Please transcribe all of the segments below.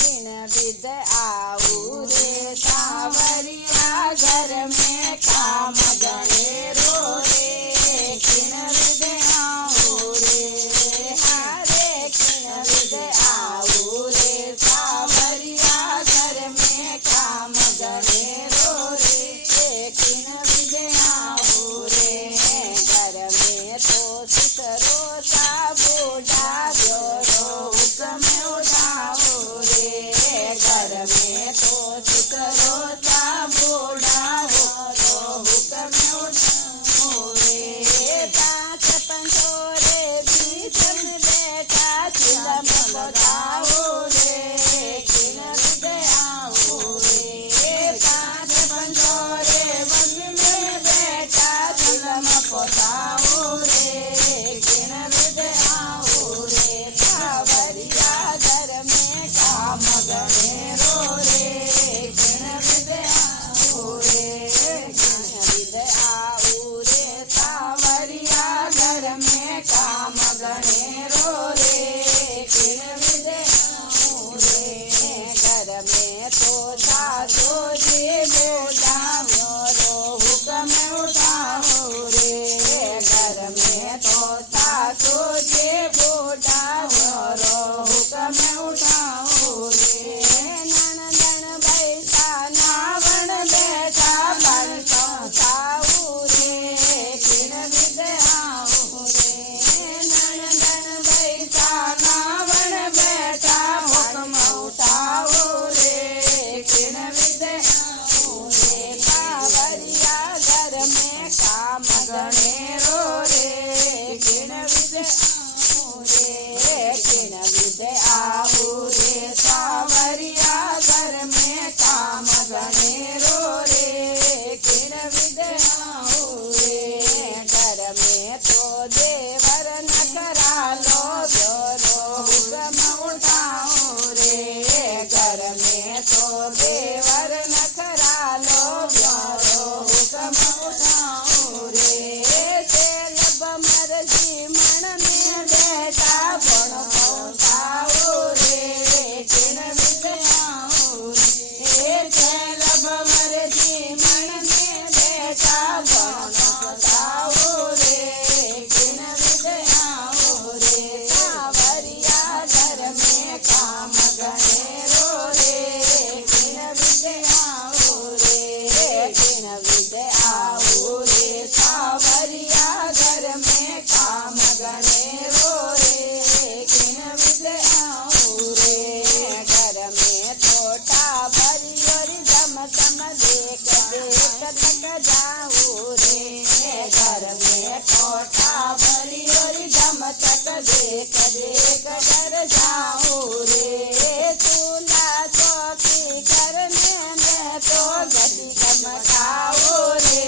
किन विद आऊ रे सावरिया घर में काम गणेरो रे किन विद आऊ रे हारे किन विद आऊ रे सावरिया घर में काम गणेरो रे किन विद आऊ रे घर में तो सुतरो सा बूढ़ा जोरो हुक्म उठाओ रे घर में तो सुतरो सा बूढ़ा जोरो हुक्म उठाओ रे पांच पंचोरे बीच में बैठा चिलम बताओ रे किन विद आओ रे पांच पंचोरे वन में बैठा चिलम बताओ रे किन विद आओ रे सावरिया घर में काम गणेरो रे किन विद आओ रे किन विद आओ रे सावरिया घर में काम गणेरो रे किन विद आओ रे घर में तो सासो जी बोझाओ रो हुक्म उठाओ रे घर में तो सासो जी बोझाओ रो हुक्म उठाओ रे ननदन बैठा नावण बैठा बनसाऊ रे किन विद आओ रे ननदन बैठा नावण बैठा हुक्म उठाओ रे किन विद आओ रे सावरिया घर में काम गणेरो रे किन विद आओ रे किन विद आओ रे सावरिया घर में काम गणेरो रे किन विद आओ रे घर में तो देवर न करा लो जोरो हुक्म उठाओ रे घर में तो देवर न करा लो जोरो हुक्म उठाओ रे चेलब मर्जी मन में बैठा पण पहुँचाओ रे किन विद आओ रे चेलब मर्जी मन में बैठा पण पहुँचाओ रे किन विद आओ रे सावरिया घर में काम गणेरो रे किन विद आओ रे किन विद आओ रे सावरिया घर में काम गणेरो रे किन विद आओ रे घर में छोटा भरी और जम तम देख देख थक जाओ रे घर में छोटा भरी और जम तक देख देख डर जाओ रे चूल्हा चौकी करने में तो गति गमकाओ रे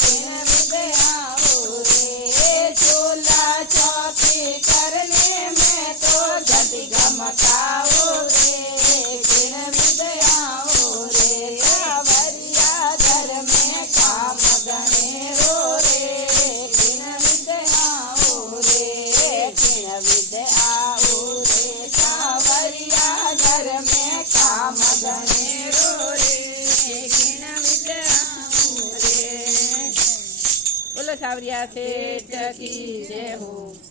किन विद आओ रे चूल्हा चौकी करने में तो गति गमकाओ रे किन विद आओ रे सावरिया घर में काम गणेरो रे किन विद आओ रे किन विद आओ रे सावरिया घर में काम गणेरो रे किन विद आओ रे। बोलो सावरिया सेठ की जय हो।